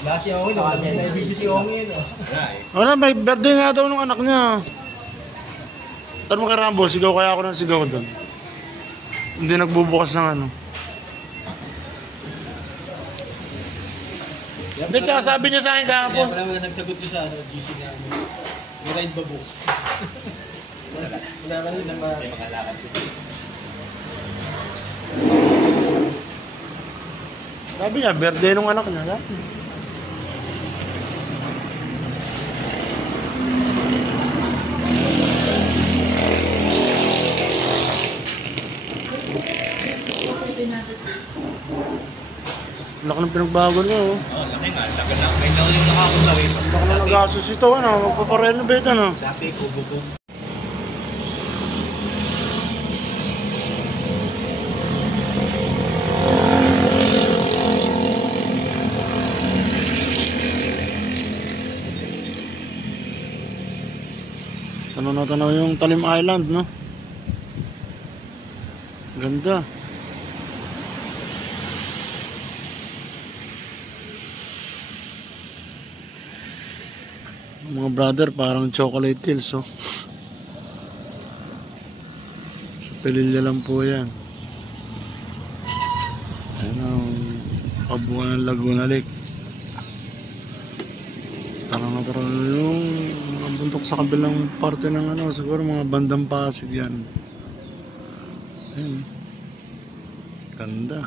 Wala si Ongin, naibigyo si Ongin. Wala, may birthday nga daw ng anak niya. Tanong kay Rambo, sigaw kaya ako ng sigaw doon. Hindi nagbubukas ng ano. Hindi, tsaka sabi niya sa akin kahapon. Kaya pala nagsagot ko sa GC na marahin ba bukas? Wala ka rin naman. May makalakad ko. Sabi niya, birthday nung anak niya. Sabi. Laki ng pinagbago niya, oh. Oo, laki nga. Laki na. May naon yung nakakasawin. Laki na nag-asos ito, ano? Magpaparenovate, ano? Dati, kubo-kubo. Tanaw na tanaw yung Talim Island, no? Ganda. Mga brother, parang chocolate hills, oh. Sa Pelilla lang po yan. Ayan ang kabuuan ng Laguna Lake. Tarang yung mga buntok sa kabilang parte ng ano, siguro mga bandang Pasig yan. Ayan. Ganda.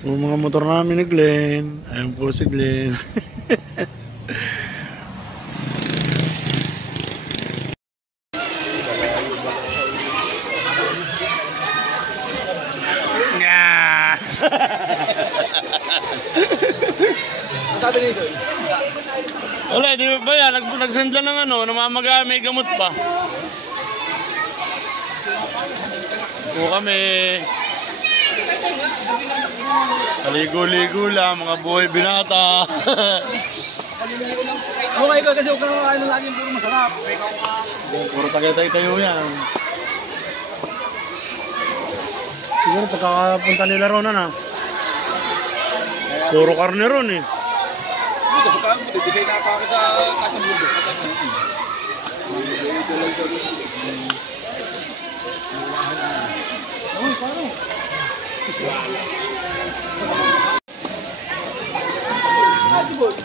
Yung mga motor namin ni Glenn. Ayun po si Glenn. Nga! Sabi nito. Wala, di ba yan? Nagsend lang ng ano, namamaga, may gamot pa. O kami. Ligo-ligo lang, mga buhay binata. Okay ka kasi huwag kang ano laging puro masarap. Puro tagay-tayo yan. Siguro pagkakapunta nila ron na. Puro karne ron eh. Dito, pagkakapunta, bigay na pa ako sa kasang bundo. Oh, paano?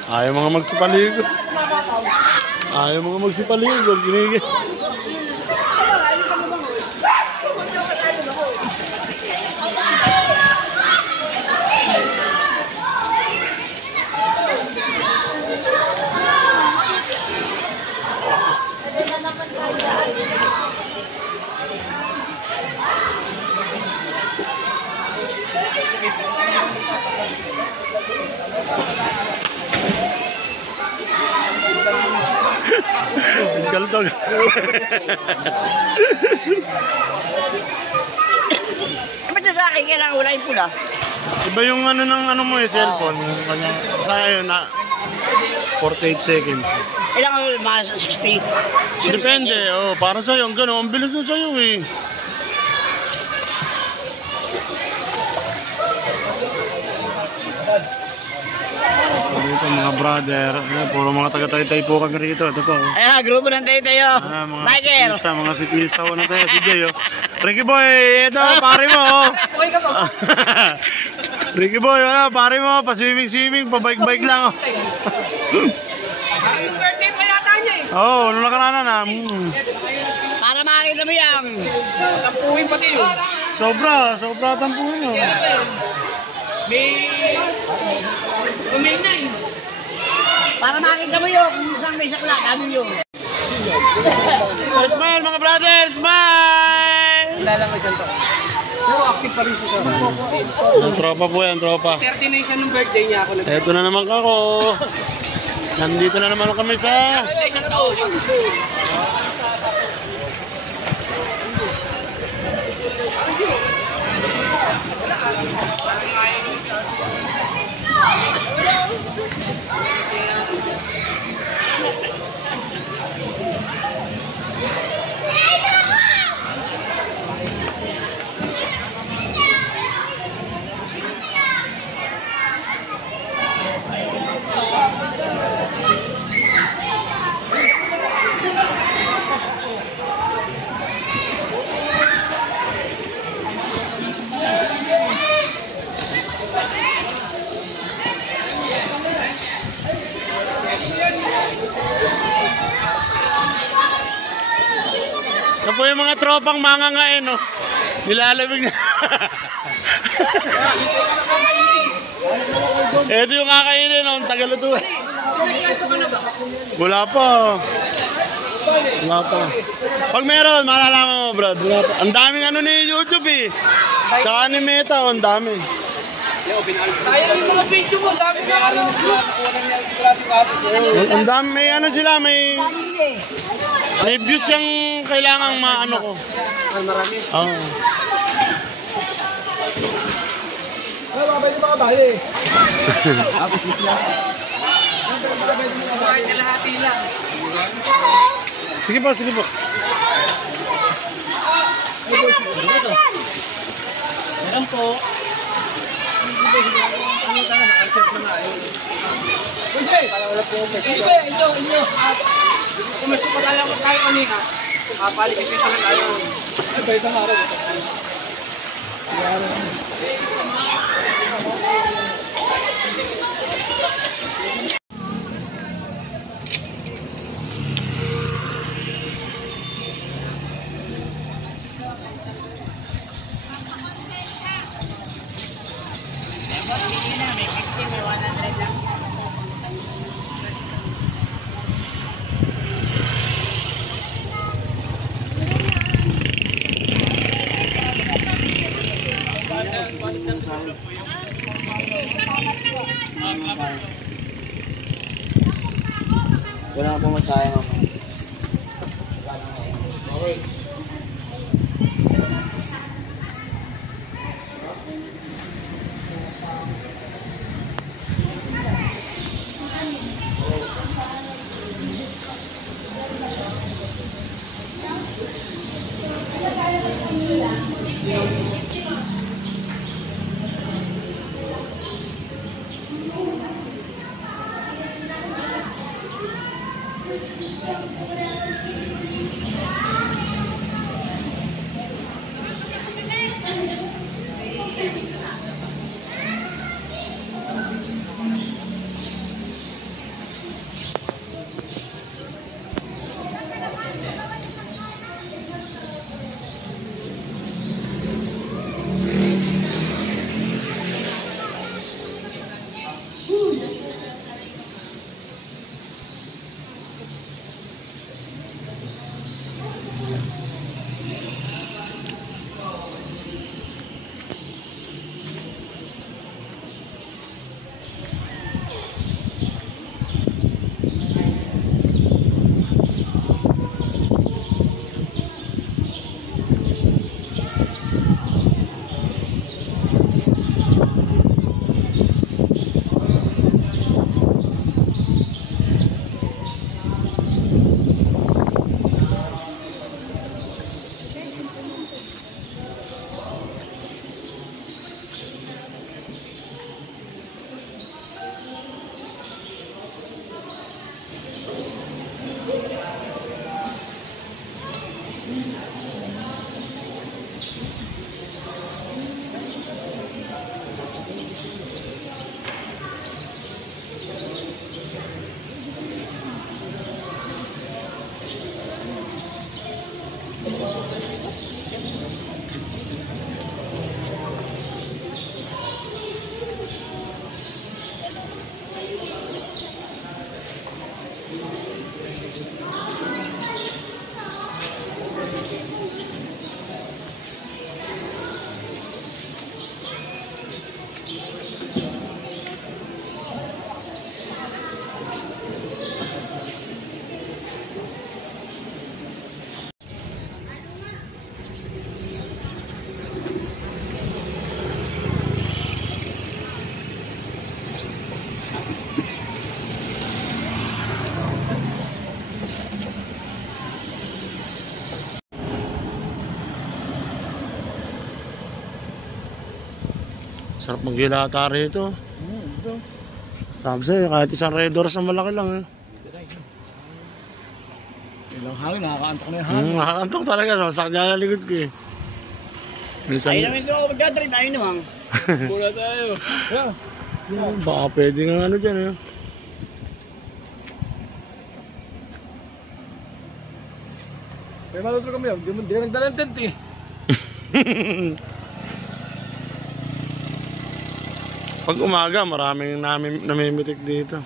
Ayaw mga magsipaligo. Ayaw mga magsipaligo. Ginigil. Iskaltog. Ba't na sa akin kailangan wala yung pula? Iba yung ano ng ano mo eh, cellphone. Sa'yo na 48 seconds. Kailangan mga 60. Depende, oh, para sa'yo, ang gano'n, ang bilis na sa'yo eh. Dito mga brother, puro mga taga-Taytay po kami rito. Ito po. Ayan, grupo ng tayo. Mga Biker. siklista, mga siklista ko na tayo. Si Jay, oh. Ricky Boy, ito, pare mo, oh. Ricky Boy, wala, pare mo, pa-swimming, pa-bike-bike lang, oh. Birthday pa yata niya eh. Oo, nung nakaraan na. Para makakita mo yan. Tampuhin pati yun. Sobra tampuhin, oh. May na eh. Para makakita mo yun, kung saan may sakla, ano yun. Smile mga brother, smile! Kilala ko dyan to. Pero active pa rin siya. Ang tropa po yan, tropa. 30 na siya nung birthday niya ako. Eto na naman ako. Nandito na naman kami sa... Sa isang taon. Yan po yung mga tropang mangangain, no? Nilalamig na. Ito yung kakainin, no? Ang tagaluto. Wala pa. Wala pa. Pag meron, malalaman mo, Brad. Wala pa. Ang daming ano ni YouTube, eh. Saka ni Meta, ang dami. Sayang yung mga video mo, dami na ano. Ang dami, may ano sila, may views yung kailangang maano ko. Marami. Oo. Babay yung mga bahay eh. Kahit kalahati lang. Sige po, sige po. Meron po. Inyo. Kung mas kupatala ko tayo kanina, palikipin ka lang tayo. Ay, bait ang araw. Wala na pumasayang ako. Okay. Sarap maghilata rito. Ito. Tapos kahit isang Red Doors na malaki lang. Ilang hangin, nakakaantok na yung hangin. Nakakantok talaga. Masakit niya na likod ko eh. Minsan, Ayun naman ito ako magdadrive. Ayun naman. Muna tayo. Yeah. baka pwede nga ano dyan eh. May matutulog kami yun. Di na nagdala ng tent eh. Pag umaga, maraming namimitik dito.